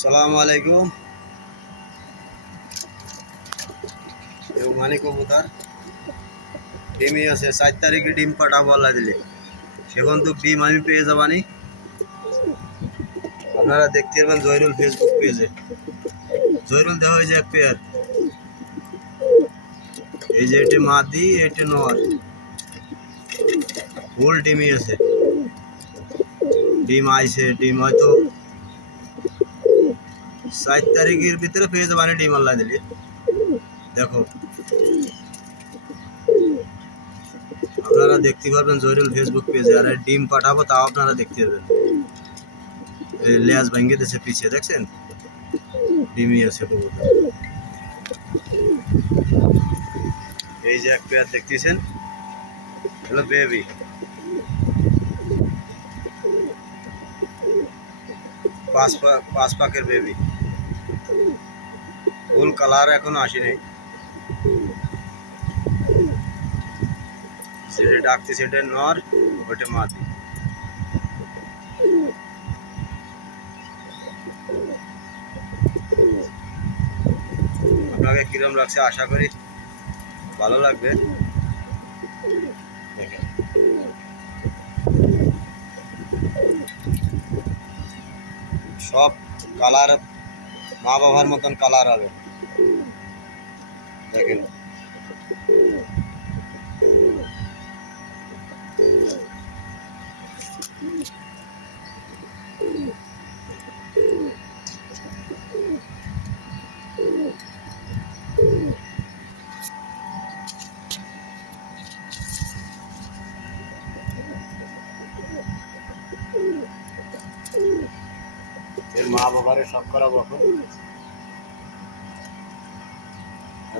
সালামু আলাইকুম। মানে কবুতর ডিমই আছে, 4 তারিখে ডিম পাঠাবো আল্লাহ দিলে। সেখান তো ডিম আমি পেয়ে যাবানি। আপনারা দেখতে পাবেন জয়রুল ফেসবুক পেজে। জয়রুল দেখা হয়েছে এক পেয়ার, এই যে এটা মাদি, এটা নর, ফুল ডিমই আছে। ডিম আইছে, ডিম হয়তো 4 তারিখের ভিতরে পেয়ে যাবানি ডিম আল্লাহ দিলে। দেখো আপনারা দেখতে পারবেন জয়রুল ফেসবুক পেজে। আর ডিম পাঠাবো তাও আপনারা দেখতে পারবেন। লেজ ভেঙে দিয়েছে পিছিয়ে, দেখছেন? ডিমই আছে কবুতর। এই যে এক পেয়ার দেখতেছেন, হলো বেবি। পাঁচ পাকের বেবি, ফুল কালার এখনো আসে নাই। যেটা ডাকতেছে এটা নর, ওটা মাদি। আপনাকে কিরম লাগছে আশা করি ভালো লাগবে। দেখেন সব কালার মা বাবার মতন কালার হবে। দেখেন এর মা বাবারে সব করাবো এখন।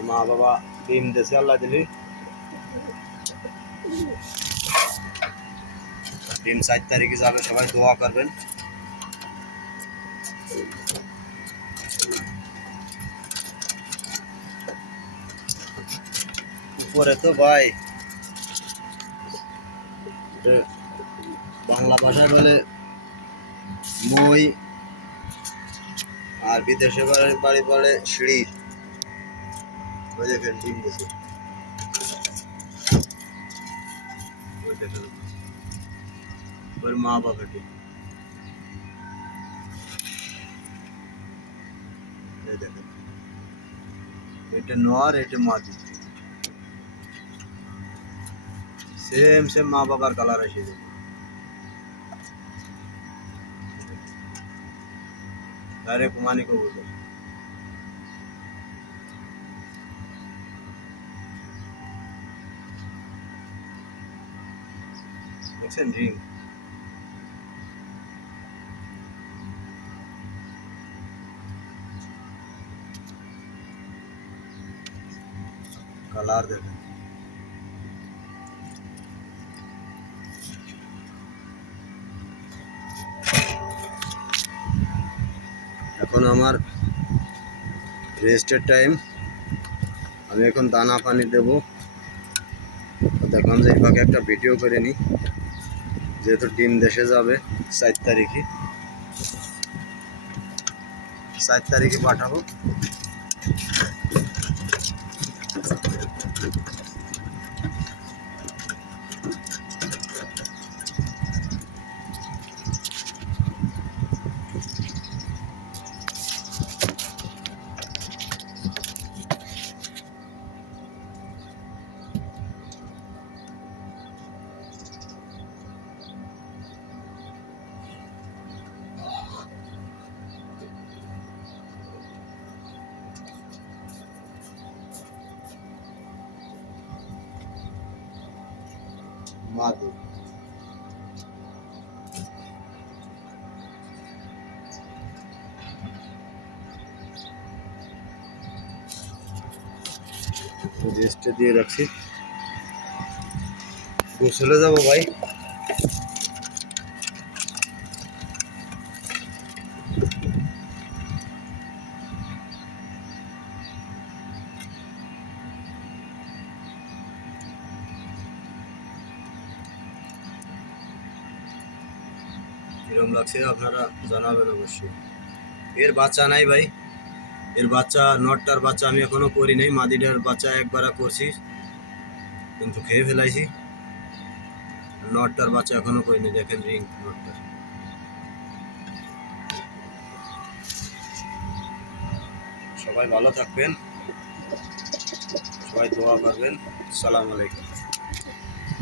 মা বাবা ডিম দেশে আল্লাহ দিলি। ডিম 4 তারিখে যাবে, সবাই দোয়া করবেন। উপরে তো ভাই বাংলা ভাষায় বলে মই, আর বিদেশে বাড়ি বলে সিঁড়ি। ওই দেখেন ডিম দেশে, ওই দেখেন ওর মা বাবাকে। এই দেখেন এটা নর, এটা মাদি, সেম সেম মা বাবার কালার আসে। ডাইরেক্ট মানি কবুতর। দেখছেন রিং? কালার দেখেন। এখন আমার রেস্টের টাইম, আমি এখন দানা পানি দেব। দেখলাম যে এই ফাঁকে একটা ভিডিও করে নিই, যেহেতু ডিম দেশে যাবে 4 তারিখে। 4 তারিখে পাঠাবো। মাদি রেস্টে দিয়ে রাখছি। গোসলে যাবো ভাই। কিরম লাগছে আপনারা জানাবেন অবশ্যই। এর বাচ্চা নাই ভাই, এর বাচ্চা নটটার বাচ্চা আমি এখনো করি নাই, মাদিটার বাচ্চা একবার করছি কিন্তু খেয়ে ফেলাইছি। নটটার বাচ্চা এখনো করিনি, দেখেন রিং নটটার। সবাই ভালো থাকবেন, সবাই দোয়া করবেন। সালাম আলাইকুম।